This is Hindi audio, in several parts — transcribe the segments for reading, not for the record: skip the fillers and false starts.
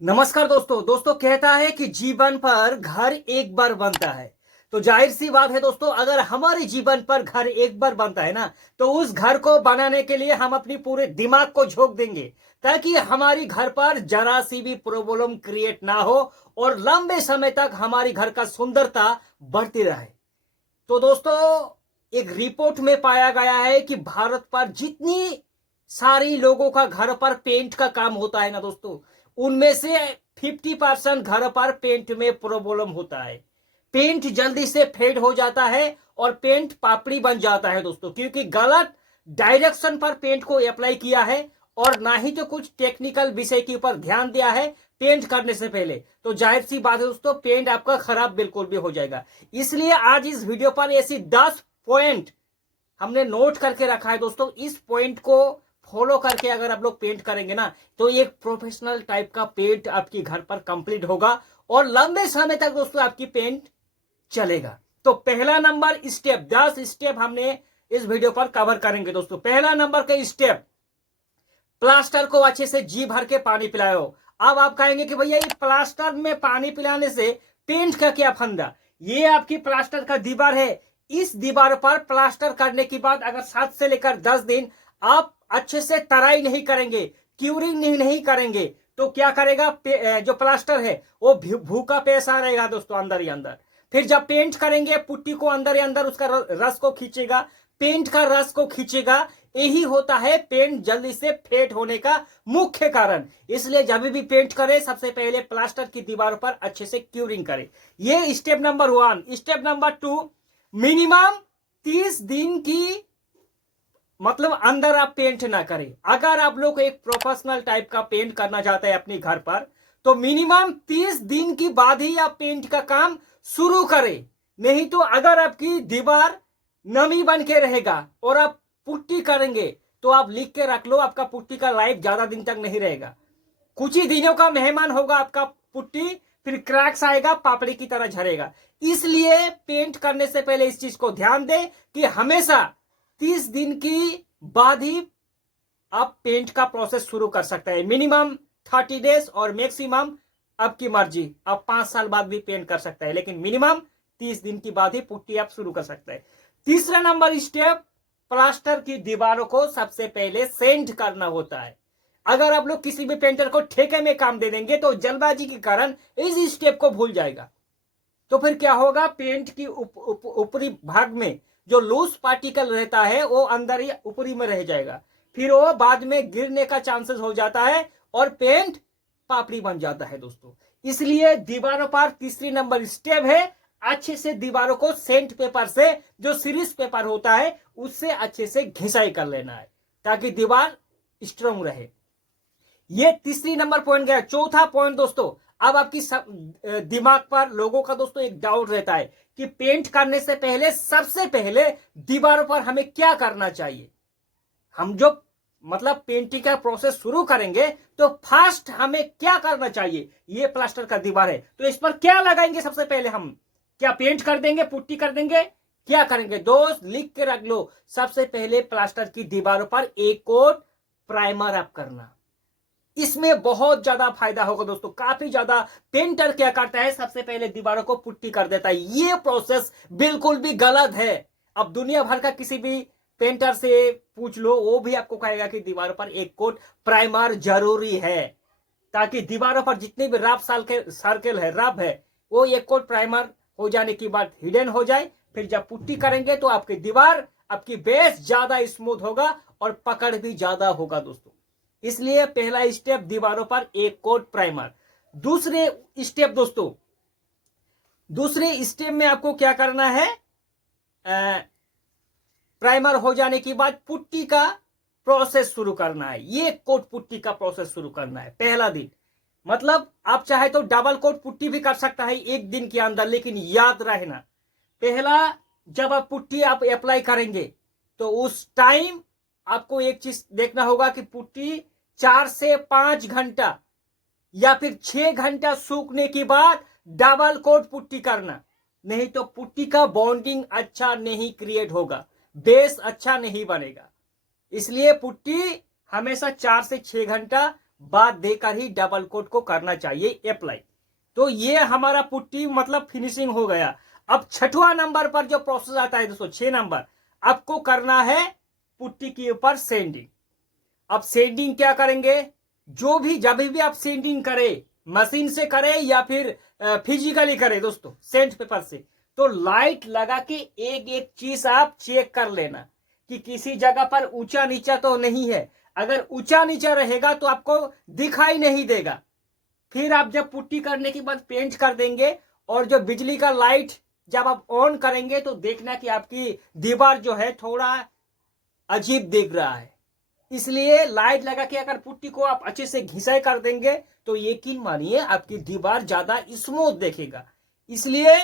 नमस्कार दोस्तों। कहता है कि जीवन पर घर एक बार बनता है। तो जाहिर सी बात है दोस्तों, अगर हमारे जीवन पर घर एक बार बनता है ना, तो उस घर को बनाने के लिए हम अपनी पूरे दिमाग को झोंक देंगे ताकि हमारी घर पर जरा सी भी प्रॉब्लम क्रिएट ना हो और लंबे समय तक हमारी घर का सुंदरता बढ़ती रहे। तो दोस्तों, एक रिपोर्ट में पाया गया है कि भारत पर जितनी सारी लोगों का घर पर पेंट का काम होता है ना दोस्तों, उनमें से 50% घर पर पेंट में प्रॉब्लम होता है। पेंट जल्दी से फेड हो जाता है और पेंट पापड़ी बन जाता है दोस्तों, क्योंकि गलत डायरेक्शन पर पेंट को अप्लाई किया है और ना ही तो कुछ टेक्निकल विषय के ऊपर ध्यान दिया है पेंट करने से पहले। तो जाहिर सी बात है दोस्तों, पेंट आपका खराब बिल्कुल भी हो जाएगा। इसलिए आज इस वीडियो पर ऐसी 10 पॉइंट हमने नोट करके रखा है दोस्तों। इस पॉइंट को फॉलो करके अगर आप लोग पेंट करेंगे ना, तो एक प्रोफेशनल टाइप का पेंट आपकी घर पर कंप्लीट होगा और लंबे समय तक दोस्तों आपकी पेंट चलेगा। तो पहला नंबर स्टेप, 10 स्टेप हमने इस वीडियो पर कवर करेंगे दोस्तों। पहला नंबर का स्टेप, प्लास्टर को अच्छे से जी भर के पानी पिलाओ। अब आप कहेंगे कि भैया ये प्लास्टर में पानी पिलाने से पेंट का क्या फंदा। ये आपकी प्लास्टर का दीवार है। इस दीवार पर प्लास्टर करने के बाद अगर 7 से लेकर 10 दिन आप अच्छे से तराई नहीं करेंगे, क्यूरिंग नहीं करेंगे, तो क्या करेगा, जो प्लास्टर है वो भूखा पैसा रहेगा दोस्तों अंदर ही अंदर। फिर जब पेंट करेंगे, पुट्टी को अंदर ही अंदर उसका रस को खींचेगा, पेंट का रस को खींचेगा। यही होता है पेंट जल्दी से फेड होने का मुख्य कारण। इसलिए जब भी पेंट करें, सबसे पहले प्लास्टर की दीवार पर अच्छे से क्यूरिंग करें। ये step number 1। Step number 2, minimum 30 दिन की मतलब अंदर आप पेंट ना करें। अगर आप लोग एक प्रोफेशनल टाइप का पेंट करना चाहते हैं अपने घर पर, तो मिनिमम 30 दिन की बाद ही आप पेंट का काम शुरू करें। नहीं तो अगर आपकी दीवार नमी बन के रहेगा और आप पुट्टी करेंगे, तो आप लिख के रख लो, आपका पुट्टी का लाइफ ज्यादा दिन तक नहीं रहेगा। कुछ ही दिनों का मेहमान होगा आपका पुट्टी, फिर क्रैक्स आएगा, पापड़ी की तरह झरेगा। इसलिए पेंट करने से पहले इस चीज को ध्यान दें कि हमेशा 30 दिन की बाद ही आप पेंट का प्रोसेस शुरू कर सकते हैं। मिनिमम 30 डेज और मैक्सिमम आपकी मर्जी, आप 5 साल बाद भी पेंट कर सकते हैं, लेकिन मिनिमम 30 दिन की बाद ही पुट्टी आप शुरू कर सकते हैं। तीसरा नंबर स्टेप, प्लास्टर की दीवारों को सबसे पहले सेंट करना होता है। अगर आप लोग किसी भी पेंटर को ठेके में काम दे देंगे, तो जल्दबाजी के कारण इस स्टेप को भूल जाएगा। तो फिर क्या होगा, पेंट की ऊपरी भाग में जो लूज पार्टिकल रहता है वो अंदर ही ऊपरी में रह जाएगा, फिर वो बाद में गिरने का चांसेस हो जाता है और पेंट पापड़ी बन जाता है दोस्तों। इसलिए दीवारों पर तीसरी नंबर स्टेप है, अच्छे से दीवारों को सेंट पेपर से, जो सीरीज पेपर होता है उससे अच्छे से घिसाई कर लेना है ताकि दीवार स्ट्रांग रहे। ये तीसरी नंबर पॉइंट गया। चौथा पॉइंट दोस्तों, अब आपकी दिमाग पर लोगों का दोस्तों एक डाउट रहता है कि पेंट करने से पहले सबसे पहले दीवारों पर हमें क्या करना चाहिए। हम जो मतलब पेंटिंग का प्रोसेस शुरू करेंगे, तो फर्स्ट हमें क्या करना चाहिए। ये प्लास्टर का दीवार है, तो इस पर क्या लगाएंगे सबसे पहले हम, क्या पेंट कर देंगे, पुट्टी कर देंगे, क्या करेंगे दोस्त, लिख के रख लो। सबसे पहले प्लास्टर की दीवारों पर एक कोट प्राइमर अप करना, इसमें बहुत ज्यादा फायदा होगा दोस्तों, काफी ज्यादा। पेंटर क्या करता है, सबसे पहले दीवारों को पुट्टी कर देता है। ये प्रोसेस बिल्कुल भी गलत है। अब दुनिया भर का किसी भी पेंटर से पूछ लो, वो भी आपको कहेगा कि दीवारों पर एक कोट प्राइमर जरूरी है, ताकि दीवारों पर जितने भी रफ सर्कल है, रफ है, वो एक कोट प्राइमर हो जाने की बाद हिडन हो जाए। फिर जब पुट्टी करेंगे तो आपकी दीवार, आपकी बेस ज्यादा स्मूथ होगा और पकड़ भी ज्यादा होगा दोस्तों। इसलिए पहला स्टेप, दीवारों पर एक कोट प्राइमर। दूसरे स्टेप दोस्तों, दूसरे स्टेप में आपको क्या करना है, प्राइमर हो जाने के बाद पुट्टी का प्रोसेस शुरू करना है। ये कोट पुट्टी का प्रोसेस शुरू करना है पहला दिन। मतलब आप चाहे तो डबल कोट पुट्टी भी कर सकता है एक दिन के अंदर, लेकिन याद रहना, पहला जब आप पुट्टी आप अप्लाई करेंगे, तो उस टाइम आपको एक चीज देखना होगा कि पुट्टी 4 से 5 घंटा या फिर 6 घंटा सूखने के बाद डबल कोट पुट्टी करना। नहीं तो पुट्टी का बॉन्डिंग अच्छा नहीं क्रिएट होगा, बेस अच्छा नहीं बनेगा। इसलिए पुट्टी हमेशा 4 से 6 घंटा बाद देकर ही डबल कोट को करना चाहिए अप्लाई। तो ये हमारा पुट्टी मतलब फिनिशिंग हो गया। अब 6वां नंबर पर जो प्रोसेस आता है दोस्तों, 6 नंबर, आपको करना है पुट्टी के ऊपर सेंडिंग। अब सेंडिंग क्या करेंगे, जब भी आप सेंडिंग करें, मशीन से करें या फिर फिजिकली करें दोस्तों सेंट पेपर से, तो लाइट लगा के एक एक चीज आप चेक कर लेना कि किसी जगह पर ऊंचा नीचा तो नहीं है। अगर ऊंचा नीचा रहेगा तो आपको दिखाई नहीं देगा। फिर आप जब पुट्टी करने के बाद पेंट कर देंगे और जो बिजली का लाइट जब आप ऑन करेंगे तो देखना कि आपकी दीवार जो है थोड़ा अजीब दिख रहा है। इसलिए लाइट लगा के अगर पुट्टी को आप अच्छे से घिसाई कर देंगे तो यकीन मानिए आपकी दीवार ज्यादा स्मूथ देखेगा। इसलिए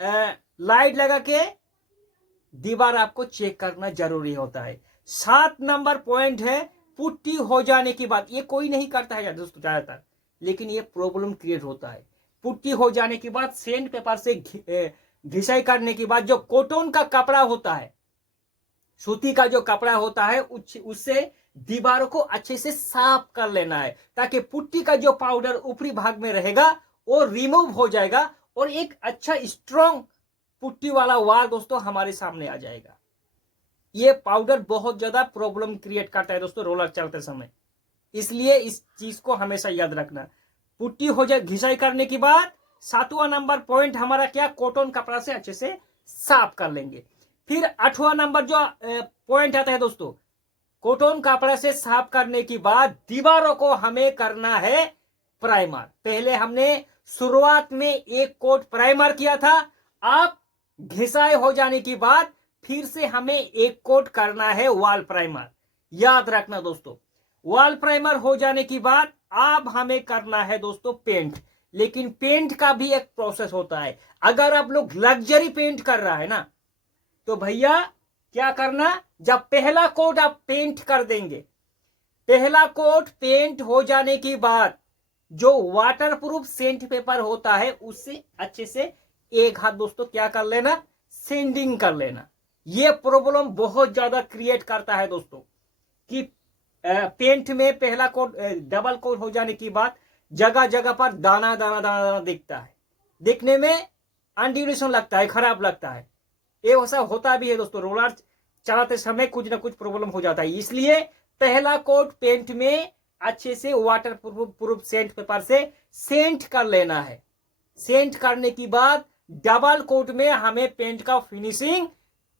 लाइट लगा के दीवार आपको चेक करना जरूरी होता है। 7 नंबर पॉइंट है, पुट्टी हो जाने की बात, ये कोई नहीं करता है दोस्तों ज्यादातर, लेकिन ये प्रॉब्लम क्रिएट होता है। पुट्टी हो जाने के बाद सेंट पेपर से घिसाई करने के बाद जो कॉटन का कपड़ा होता है, सूती का जो कपड़ा होता है, उससे दीवारों को अच्छे से साफ कर लेना है, ताकि पुट्टी का जो पाउडर ऊपरी भाग में रहेगा वो रिमूव हो जाएगा और एक अच्छा स्ट्रॉन्ग पुट्टी वाला वाल दोस्तों हमारे सामने आ जाएगा। ये पाउडर बहुत ज्यादा प्रॉब्लम क्रिएट करता है दोस्तों रोलर चलते समय, इसलिए इस चीज को हमेशा याद रखना। पुट्टी हो जाए घिसाई करने के बाद 7वां नंबर पॉइंट हमारा क्या, कॉटन कपड़ा से अच्छे से साफ कर लेंगे। फिर 8वां नंबर जो पॉइंट आता है दोस्तों, कॉटन कपड़ा से साफ करने के बाद दीवारों को हमें करना है प्राइमर। पहले हमने शुरुआत में एक कोट प्राइमर किया था, अब घिसाई हो जाने के बाद फिर से हमें एक कोट करना है वॉल प्राइमर। याद रखना दोस्तों, वॉल प्राइमर हो जाने के बाद अब हमें करना है दोस्तों पेंट। लेकिन पेंट का भी एक प्रोसेस होता है। अगर आप लोग लग्जरी पेंट कर रहा है ना, तो भैया क्या करना, जब पहला कोट आप पेंट कर देंगे, पहला कोट पेंट हो जाने के बाद जो वाटरप्रूफ सेंट पेपर होता है उससे अच्छे से एक हाथ दोस्तों क्या कर लेना, सेंडिंग कर लेना। यह प्रॉब्लम बहुत ज्यादा क्रिएट करता है दोस्तों कि पेंट में पहला कोट डबल कोट हो जाने की बाद जगह जगह पर दाना दाना दाना दाना दिखता है, दिखने में अनड्यूरेशन लगता है, खराब लगता है। ये ऐसा होता भी है दोस्तों, रोलर चलाते समय कुछ ना कुछ प्रॉब्लम हो जाता है। इसलिए पहला कोट पेंट में अच्छे से वाटर प्रूफ सेंट पेपर से सेंट कर लेना है। सेंट करने के बाद डबल कोट में हमें पेंट का फिनिशिंग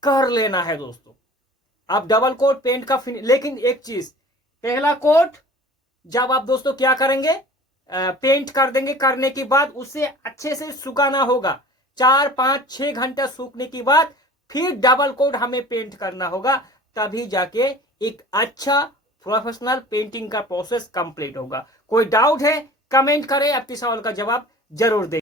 कर लेना है दोस्तों। अब डबल कोट पेंट का लेकिन एक चीज, पहला कोट जब आप दोस्तों क्या करेंगे, पेंट कर देंगे, करने के बाद उसे अच्छे से सुखाना होगा। 4, 5, 6 घंटा सूखने के बाद फिर डबल कोट हमें पेंट करना होगा, तभी जाके एक अच्छा प्रोफेशनल पेंटिंग का प्रोसेस कंप्लीट होगा। कोई डाउट है कमेंट करें, आपके सवाल का जवाब जरूर दें।